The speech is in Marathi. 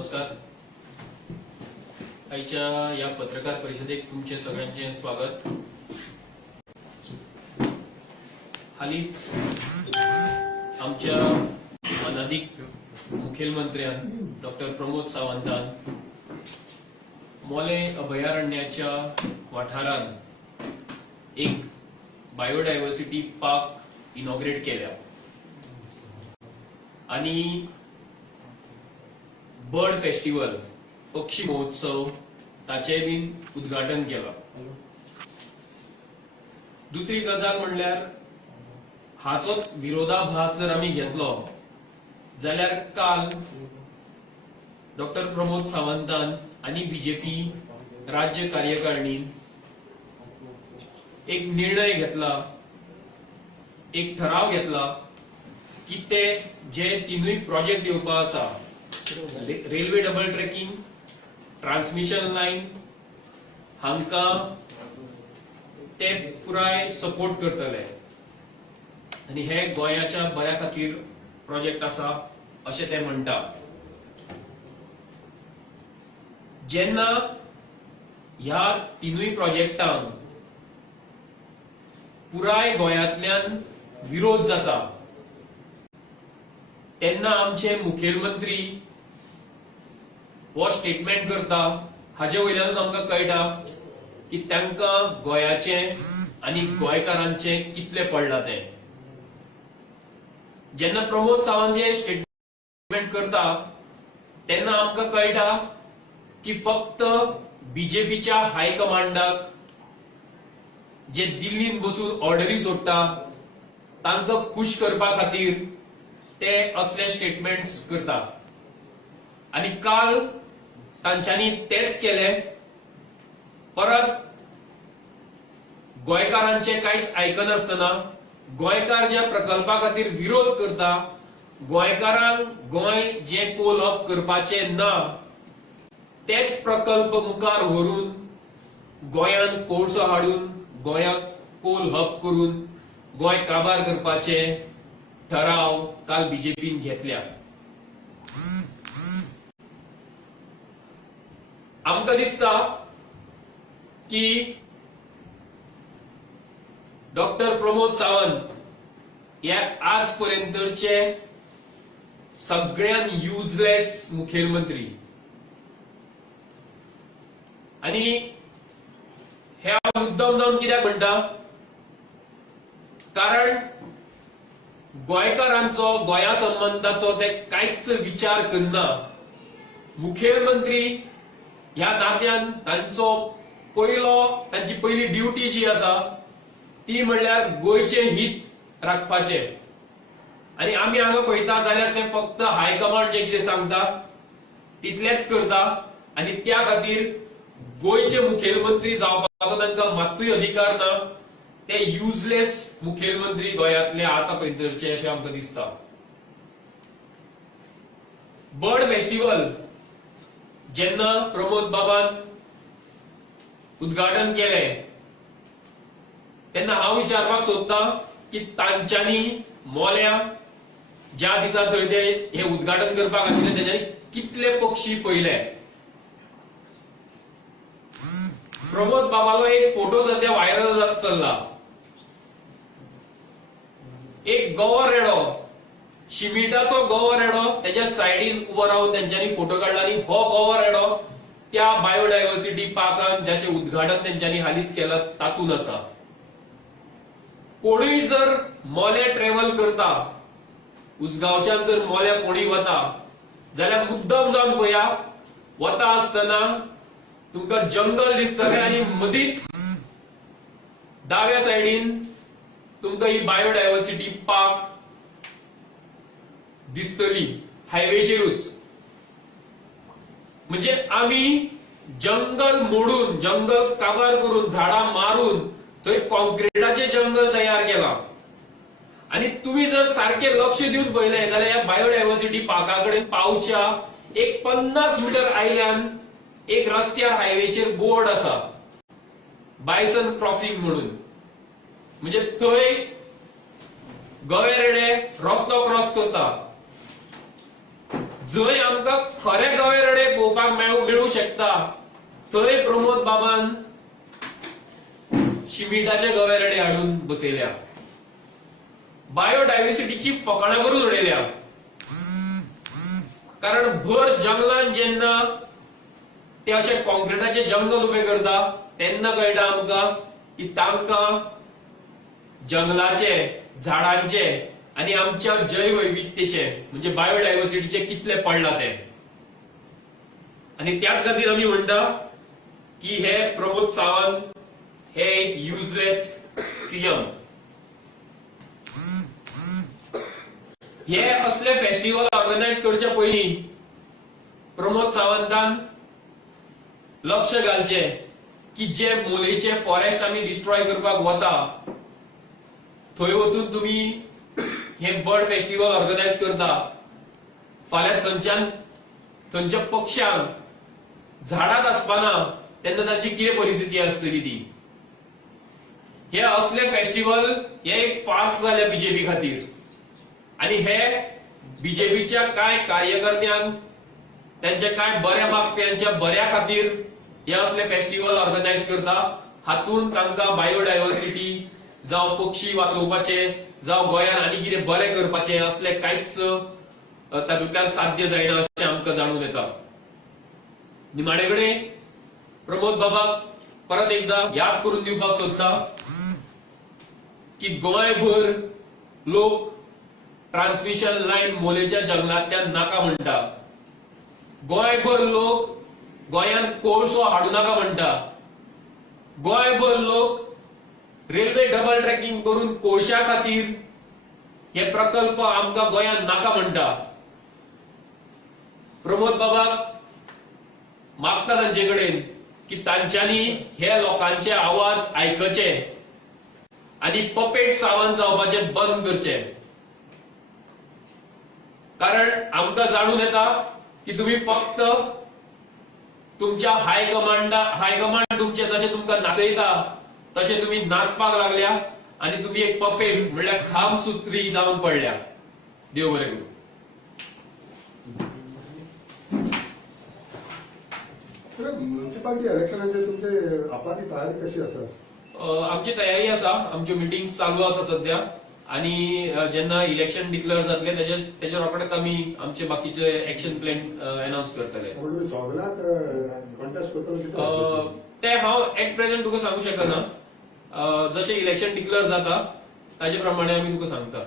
नमस्कार. आजच्या या पत्रकार परिषदेत तुमचे सगळ्यांचे स्वागत. हालीच आमच्या अनाधिक मुखेलमंत्र्यान डॉक्टर प्रमोद सावंतान मोले अभयारण्याच्या वाठारांत एक बायोडायव्हर्सिटी पार्क इनॉग्रेट केल्या आणि बर्ड फेस्टिवल पक्षी महोत्सव ताचे बीन उद्घाटन केला. दुसरी गजाल म्हणल्यार हाचो विरोधाभास जर आमी घेतलो जाल्यार काल डॉक्टर प्रमोद सावंतान आणि बीजेपी राज्य कार्यकारिणीन एक निर्णय घेतला, एक ठराव घेतला की ते जे तीनूय प्रोजेक्ट येवपा आसा, railway double tracking, transmission line हांका ते पुराय सपोर्ट करतले आणि हे गोंयाच्या बऱ्या खातीर प्रोजेक्ट आसा अशें ते म्हणटा. जेन्ना ह्या तीनूय प्रोजेक्टांक पुराय गोंयांतल्यान विरोध जाता तेन्ना आमचे मुखेलमंत्री हो स्टेटमेंट करता. हाचे वयल्यानूच आमकां कळटा की तांकां गोंयाचे आनी गोंयकारांचे कितले पडला ते. जेन्ना प्रमोद सावंत हे स्टेटमेंट करता तेन्ना आमकां कळटा की फक्त बीजेपीच्या हायकमांडाक जे दिल्लीन बसून ऑर्डरी सोडटा तांकां खुश करपा खातीर ते असले स्टेटमेंट्स करता. आणि काल तांच्यांनी तेच केले. परत गोंयकारांचे कांयच आयकनासतना गोंयकार ज्या प्रकल्पा खातीर विरोध करता, गोंयकारांक गोंय जे कोल हब करपाचे ना तेच प्रकल्प मुखार व्हरून गोंयान कोळसो हाडून गोंयाक कोल हब करून गोंय काबार करपाचे ठराव काल बीजेपीन घेतल्या. आमकां दिसता की डॉक्टर प्रमोद सावंत हे आजपर्यंतचे सगळ्यात युजलेस मुखेलमंत्री आणि हे मुद्दाम जावन कित्याक म्हणटा, कारण गोंयकारांचो गोंया संबंधाचो ते कांयच विचार करना. मुखेलमंत्री ह्या नात्यान तांची पहिली ड्युटी जी आसा ती म्हणल्यार गोंयचे हित राखपाचे. आणि आमी हांगा पळयता जाल्यार ते फक्त हायकमांड जे कितें सांगता तितलेंच करता आणि त्या खातीर गोंयचे मुखेलमंत्री जावपाचो तांकां मात्तूय अधिकार ना. ते युजलेस मुखेलमंत्री गोंयांतले आतापर्यंतचे अशें आमकां दिसता. बर्ड फेस्टिवल जेन्ना प्रमोद बाबान उद्घाटन केलें तेन्ना हांव विचारपाक सोदता की तांच्यांनी मोल्या ज्या दिसा थंय ते हे उद्घाटन करपाक आशिल्ले तेंच्यांनी कितले पक्षी पळयले. प्रमोद बाबालो एक फोटो सध्या व्हायरल चल्ला. एक गवो रेडो, शिमिटाचो गवो रेडो त्याच्या सायडीन उबो रावन तेंच्यांनी फोटो काडला आणि हो गवो रेडो त्या बायोडायव्हर्सिटी पार्कान ज्याचे उद्घाटन तेंच्यांनी हालींच केला तातून आसा. कोणूय जर मोले ट्रॅव्हल करता, उसगांवच्यान जर मोल्या कोणूय वता जाल्यार मुद्दम जावन पळया, वता आसतना तुमकां जंगल दिसतलें आणि मदींच दाव्या सायडीन तुमकां ही बायोडायव्हर्सिटी पार्क दिसतली हायवेचेरूच. म्हणजे आमी जंगल मोडून, जंगल काबार करून, झाडां मारून थंय कॉन्क्रिटाचे जंगल तयार केला. आणि तुम्ही जर सारखे लक्ष दिवन पळयलें जाल्यार ह्या बायोडायव्हर्सिटी पार्का कडेन पावच्या एक 50 मीटर आयल्यान एक रस्त्यार हायवेचेर बोर्ड आसा, बायसन क्रॉसिंग म्हणून. म्हणजे थंय गवे रेडे रस्तो क्रॉस करता. जंय आमकां खरे गवेरडे पळोवपाक मेळू शकता थंय प्रमोद बाबान शिमिटाचे गवेरडे हाडून बसयल्या, बायोडायव्हर्सिटीची फकाणां करून उडयल्या. कारण भर जंगलान जेन्ना ते अशे कॉन्क्रिटाचे जंगल उबे करता तेन्ना कळटा आमकां की तांकां जंगलाचे, झाडांचे आणि आमच्या जैवविविधतेचे म्हणजे बायोडायव्हर्सिटीचे कितले पडला ते. आणि त्याच खातीर आमी म्हणटा की हे प्रमोद सावंत हे एक युजलेस सीएम. हे असले फेस्टिवल ऑर्गनायज करचे पयलीं प्रमोद सावंतान लक्ष घालचे की जे मोलेचे फॉरेस्ट आमी डिस्ट्रॉय करपाक वता थंय वचून तुम्ही हे बर्ड फेस्टिवल ऑर्गनायज करता, फाल्यां थंयच्या पक्ष्यांक झाडात आसपाना तेन्ना तांची कितें परिस्थिती आसतली ती. हे असले फेस्टिवल हे एक फार्स जाल्या बीजेपी खातीर. आणि हे बीजेपीच्या काय कार्यकर्त्यांक त्यांच्या काय बऱ्या मागप्यांच्या बऱ्या खातीर हे असले फेस्टिवल ऑर्गनायज करता. हातून तांकां बायोडायव्हर्सिटी जावं पक्षी वाचोवपाचे जावं गोंयांत आनी कितें बरें करपाचे असले कांयच तातूंतल्यान साध्य जायना अशें आमकां जाणून येता. निमाणे कडेन प्रमोद बाबाक परत एकदा याद करून दिवपाक सोदता की गोंयभर लोक ट्रान्समिशन लायन मोलेच्या जंगलांतल्यान नाका म्हणटा, गोंयभर लोक गोंयांत कोळसो हाडू नाका म्हणटा, गोंयभर लोक रेल्वे डबल ट्रॅकिंग करून कोळशा खातीर हे प्रकल्प आमकां गोंयांत नाका म्हणटा. प्रमोद बाबाक मागता तांचे कडेन की तांच्यांनी हे लोकांचे आवाज आयकचे आणि पपेट सावंत जावपाचे बंद करचे. कारण आमकां जाणून येता की तुम्ही फक्त तुमच्या हायकमांड तुमचे जसे तुमकां नाचयता तसे तुम्ही नाचपाक लागल्या आणि तुम्ही एक पपेट म्हणल्यार खाम सुत्री जावन पडल्या. देव बरें करूं. म्युनिसिपालिटी इलेक्शनाचे तुमचे आपली तयारी कशी आसा? आमची तयारी आसा, आमच्यो मिटिंग्स चालू आसा सध्या आणि जेन्ना इलेक्शन डिक्लेअर जातले तेजे रोखडेच आमी आमचे बाकीचे एक्शन प्लॅन अनाउन्स करतले. ते हांव एट प्रेझेंट तुका सांगू शकना. जशें इलेक्शन डिक्लेअर जाता ताजे प्रमाणे आमी तुका सांगता.